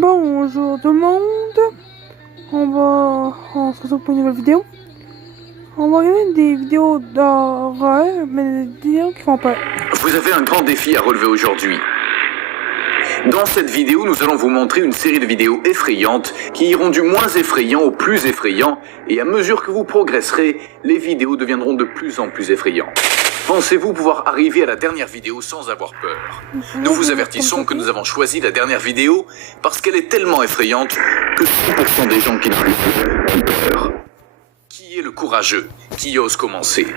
Bonjour tout le monde, on se retrouve pour une nouvelle vidéo. On va regarder des vidéos d'horreur, mais des vidéos qui font peur. Vous avez un grand défi à relever aujourd'hui. Dans cette vidéo, nous allons vous montrer une série de vidéos effrayantes qui iront du moins effrayant au plus effrayant, et à mesure que vous progresserez, les vidéos deviendront de plus en plus effrayantes. Pensez-vous pouvoir arriver à la dernière vidéo sans avoir peur? Nous vous avertissons que nous avons choisi la dernière vidéo parce qu'elle est tellement effrayante que 100% des gens qui la regardent ont peur. Qui est le courageux? Qui ose commencer?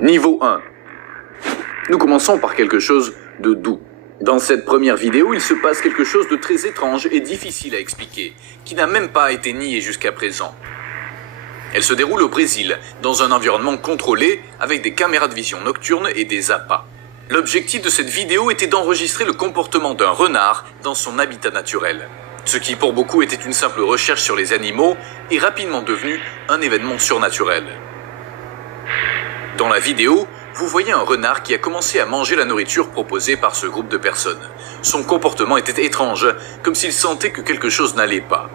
Niveau 1. Nous commençons par quelque chose de doux. Dans cette première vidéo, il se passe quelque chose de très étrange et difficile à expliquer, qui n'a même pas été nié jusqu'à présent. Elle se déroule au Brésil, dans un environnement contrôlé, avec des caméras de vision nocturne et des appâts. L'objectif de cette vidéo était d'enregistrer le comportement d'un renard dans son habitat naturel. Ce qui pour beaucoup était une simple recherche sur les animaux est rapidement devenu un événement surnaturel. Dans la vidéo, vous voyez un renard qui a commencé à manger la nourriture proposée par ce groupe de personnes. Son comportement était étrange, comme s'il sentait que quelque chose n'allait pas.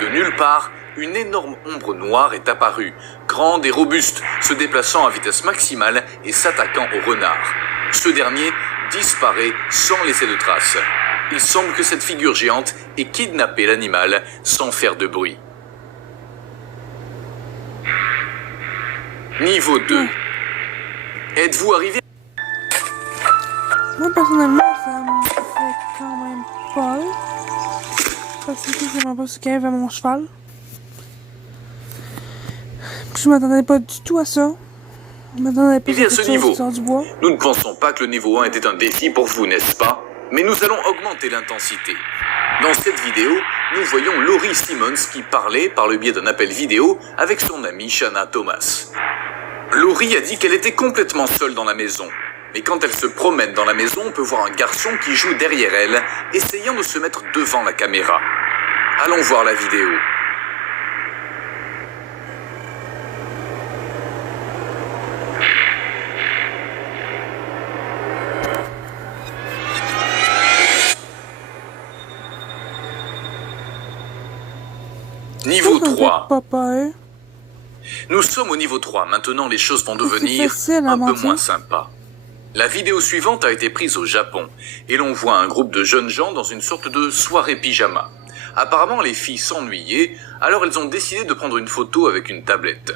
De nulle part, une énorme ombre noire est apparue, grande et robuste, se déplaçant à vitesse maximale et s'attaquant au renard. Ce dernier disparaît sans laisser de traces. Il semble que cette figure géante ait kidnappé l'animal sans faire de bruit. Niveau 2. Êtes-vous arrivé? Moi personnellement, ça me fait quand même peur. Parce que je ne sais pas ce qui arrive à mon cheval. Je m'attendais pas du tout à ça. Je m'attendais pas à ce niveau. Du bois. Nous ne pensons pas que le niveau 1 était un défi pour vous, n'est-ce pas? Mais nous allons augmenter l'intensité. Dans cette vidéo, nous voyons Laurie Simmons qui parlait par le biais d'un appel vidéo avec son amie Shanna Thomas. Laurie a dit qu'elle était complètement seule dans la maison. Mais quand elle se promène dans la maison, on peut voir un garçon qui joue derrière elle, essayant de se mettre devant la caméra. Allons voir la vidéo. Niveau 3. Nous sommes au niveau 3. Maintenant, les choses vont devenir un peu moins sympas. La vidéo suivante a été prise au Japon, et l'on voit un groupe de jeunes gens dans une sorte de soirée pyjama. Apparemment, les filles s'ennuyaient, alors elles ont décidé de prendre une photo avec une tablette.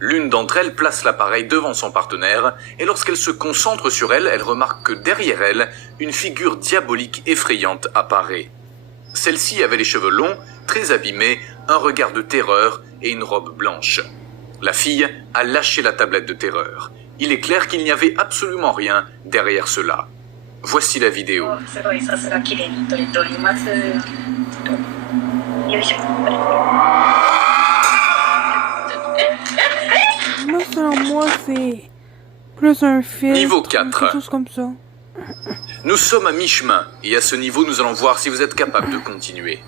L'une d'entre elles place l'appareil devant son partenaire, et lorsqu'elle se concentre sur elle, elle remarque que derrière elle, une figure diabolique effrayante apparaît. Celle-ci avait les cheveux longs, très abîmés, un regard de terreur et une robe blanche. La fille a lâché la tablette de terreur. Il est clair qu'il n'y avait absolument rien derrière cela. Voici la vidéo. Moi, selon moi, c'est plus un film. Niveau 4. Quelque chose comme ça. Nous sommes à mi-chemin, et à ce niveau, nous allons voir si vous êtes capable de continuer.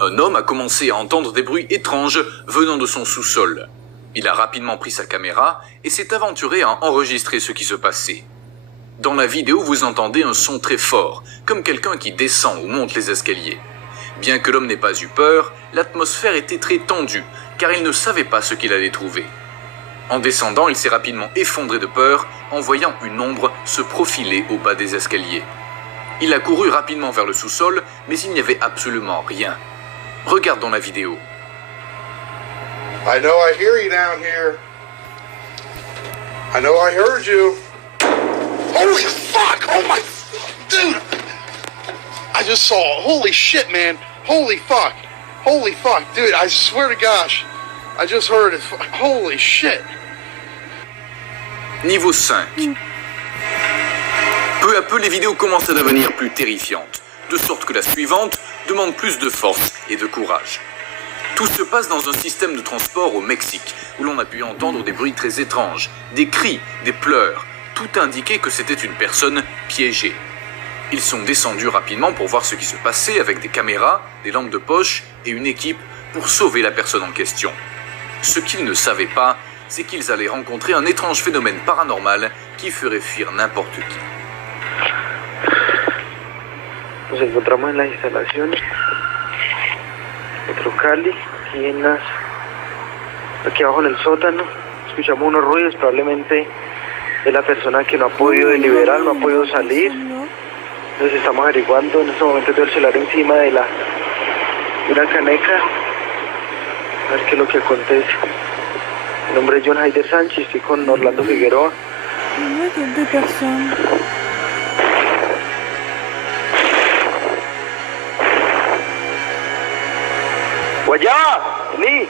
Un homme a commencé à entendre des bruits étranges venant de son sous-sol. Il a rapidement pris sa caméra et s'est aventuré à enregistrer ce qui se passait. Dans la vidéo, vous entendez un son très fort, comme quelqu'un qui descend ou monte les escaliers. Bien que l'homme n'ait pas eu peur, l'atmosphère était très tendue, car il ne savait pas ce qu'il allait trouver. En descendant, il s'est rapidement effondré de peur en voyant une ombre se profiler au bas des escaliers. Il a couru rapidement vers le sous-sol, mais il n'y avait absolument rien. Regardons la vidéo. I know I hear you down here. I know I heard you. Holy fuck! Oh my... Dude! I just saw... Holy shit, man. Holy fuck. Holy fuck. Dude, I swear to gosh. I just heard it. Holy shit. Niveau 5. Peu à peu, les vidéos commencent à devenir plus terrifiantes, de sorte que la suivante demande plus de force et de courage. Tout se passe dans un système de transport au Mexique, où l'on a pu entendre des bruits très étranges, des cris, des pleurs. Tout indiquait que c'était une personne piégée. Ils sont descendus rapidement pour voir ce qui se passait avec des caméras, des lampes de poche et une équipe pour sauver la personne en question. Ce qu'ils ne savaient pas, c'est qu'ils allaient rencontrer un étrange phénomène paranormal qui ferait fuir n'importe qui. Nos encontramos en las instalaciones Metro Cali, aquí abajo en el sótano. Escuchamos unos ruidos, probablemente es la persona que no ha podido deliberar, no ha podido salir. Entonces estamos averiguando. En este momento tengo el celular encima de una caneca, a ver qué es lo que acontece. Mi nombre es John Haider Sánchez, estoy con Orlando Figueroa. Ouais, il y a 2 personnes. Guayaba, vení.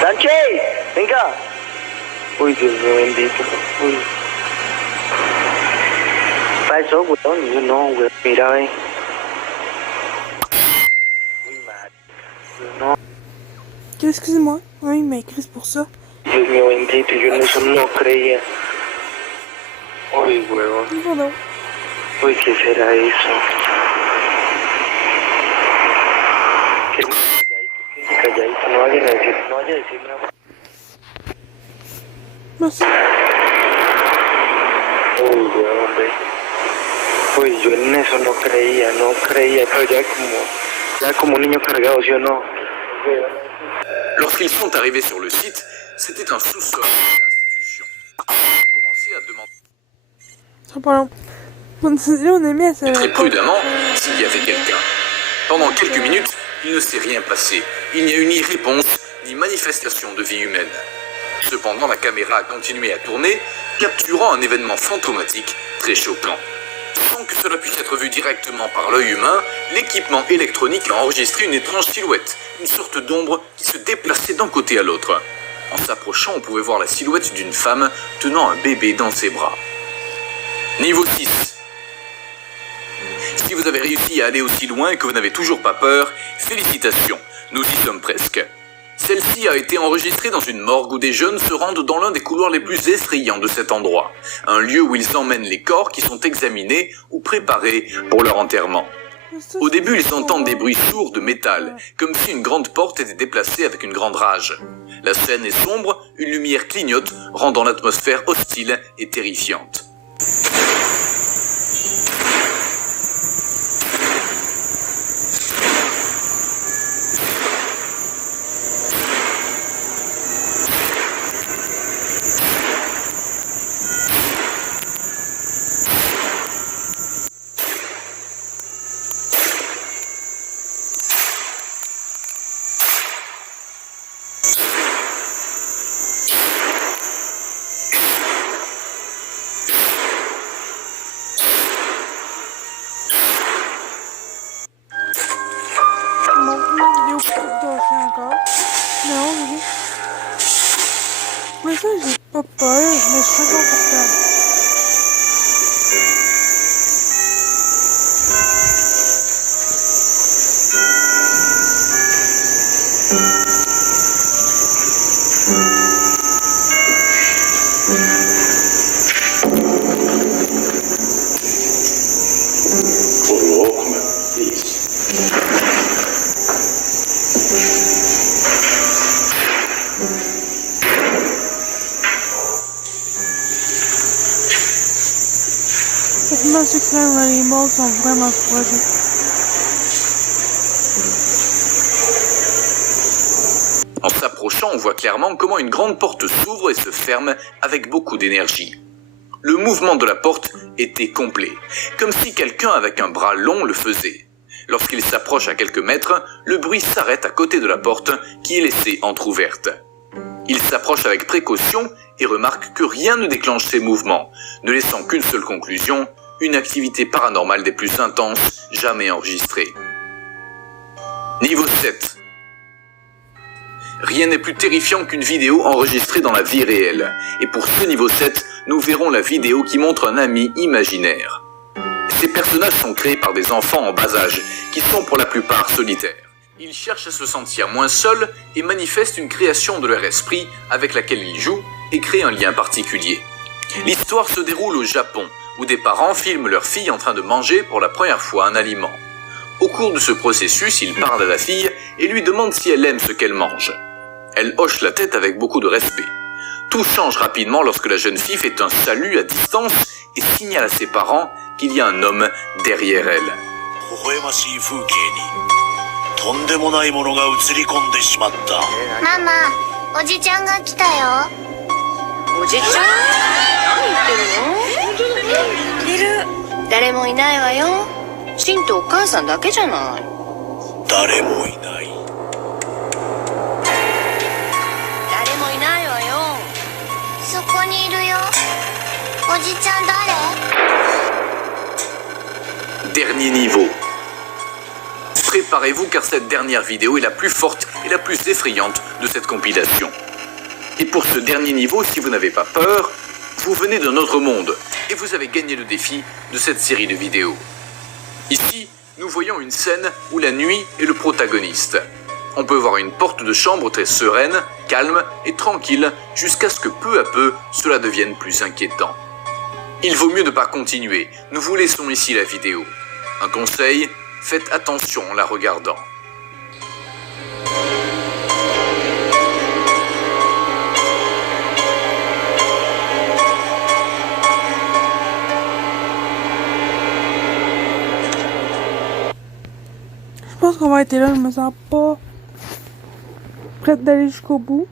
Sánchez, venga. Uy, Dios mío bendito. Uy. ¿Qué pasó, weón? Yo no, weón. Mira, ve. Uy, madre. No. Excuse-moi. Oui, il m'a écrit pour ça. Dios mío bendito, yo en eso no creía. Uy, huevón. Voilà. Uy, ¿qué será eso? Que calladito, no vaya a decir nada. Merci. Uy, huevón, ve. Uy, yo en eso no creía, pero ya como un niño cargado, ¿sí o no? Lorsqu'ils sont arrivés sur le site, c'était un sous-sol de l'institution. Ils ont commencé à demander Pardon. On est mis à ça. très prudemment s'il y avait quelqu'un. Pendant quelques minutes, il ne s'est rien passé. Il n'y a eu ni réponse, ni manifestation de vie humaine. Cependant, la caméra a continué à tourner, capturant un événement fantomatique très choquant. Sans que cela puisse être vu directement par l'œil humain, l'équipement électronique a enregistré une étrange silhouette, une sorte d'ombre qui se déplaçait d'un côté à l'autre. En s'approchant, on pouvait voir la silhouette d'une femme tenant un bébé dans ses bras. Niveau 6. Si vous avez réussi à aller aussi loin et que vous n'avez toujours pas peur, félicitations, nous y sommes presque. Celle-ci a été enregistrée dans une morgue où des jeunes se rendent dans l'un des couloirs les plus effrayants de cet endroit, un lieu où ils emmènent les corps qui sont examinés ou préparés pour leur enterrement. Au début, ils entendent des bruits sourds de métal, comme si une grande porte était déplacée avec une grande rage. La scène est sombre, une lumière clignote, rendant l'atmosphère hostile et terrifiante. Mais ça, j'ai pas peur, mais je suis confortable. Effectivement, ceux qui sont dans les morts sont vraiment courageux. En s'approchant, on voit clairement comment une grande porte s'ouvre et se ferme avec beaucoup d'énergie. Le mouvement de la porte était complet, comme si quelqu'un avec un bras long le faisait. Lorsqu'il s'approche à quelques mètres, le bruit s'arrête à côté de la porte qui est laissée entr'ouverte. Il s'approche avec précaution et remarque que rien ne déclenche ces mouvements, ne laissant qu'une seule conclusion, une activité paranormale des plus intenses jamais enregistrée. Niveau 7. Rien n'est plus terrifiant qu'une vidéo enregistrée dans la vie réelle. Et pour ce niveau 7, nous verrons la vidéo qui montre un ami imaginaire. Ces personnages sont créés par des enfants en bas âge, qui sont pour la plupart solitaires. Ils cherchent à se sentir moins seuls et manifestent une création de leur esprit avec laquelle ils jouent et créent un lien particulier. L'histoire se déroule au Japon, où des parents filment leur fille en train de manger pour la première fois un aliment. Au cours de ce processus, ils parlent à la fille et lui demandent si elle aime ce qu'elle mange. Elle hoche la tête avec beaucoup de respect. Tout change rapidement lorsque la jeune fille fait un salut à distance et signale à ses parents qu'il y a un homme derrière elle. 微笑ましい風景にとんでもないものが映り込んでしまった。ママ、おじちゃんが来たよ。おじちゃん？何言ってんの？いる。誰もいないわよ。シンとお母さんだけじゃない。誰もいない。誰もいないわよ。そこにいるよ。おじちゃん誰？ Dernier niveau. Préparez-vous car cette dernière vidéo est la plus forte et la plus effrayante de cette compilation. Et pour ce dernier niveau, si vous n'avez pas peur, vous venez d'un autre monde et vous avez gagné le défi de cette série de vidéos. Ici, nous voyons une scène où la nuit est le protagoniste. On peut voir une porte de chambre très sereine, calme et tranquille jusqu'à ce que peu à peu cela devienne plus inquiétant. Il vaut mieux ne pas continuer, nous vous laissons ici la vidéo. Un conseil, faites attention en la regardant. Je pense qu'on va arrêter là, je me sens pas prête d'aller jusqu'au bout.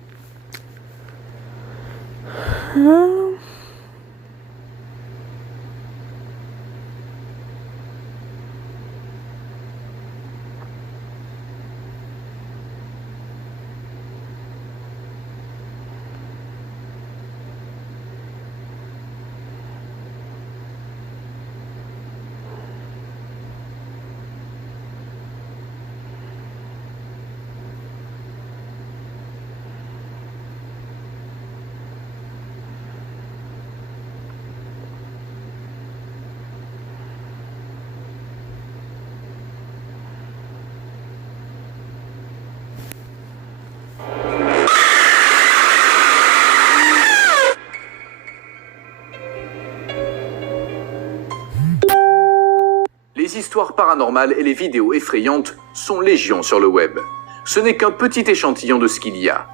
Les histoires paranormales et les vidéos effrayantes sont légion sur le web. Ce n'est qu'un petit échantillon de ce qu'il y a.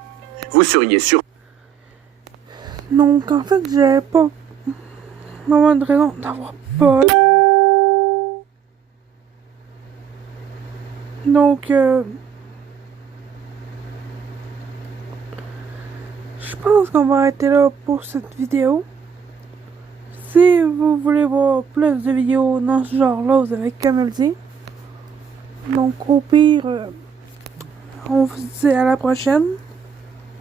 Vous seriez sûr... Donc en fait, j'avais pas vraiment de raison d'avoir peur. Donc je pense qu'on va arrêter là pour cette vidéo. Si vous voulez voir plus de vidéos dans ce genre-là, vous avez qu'à me le dire. Donc au pire, on vous dit à la prochaine.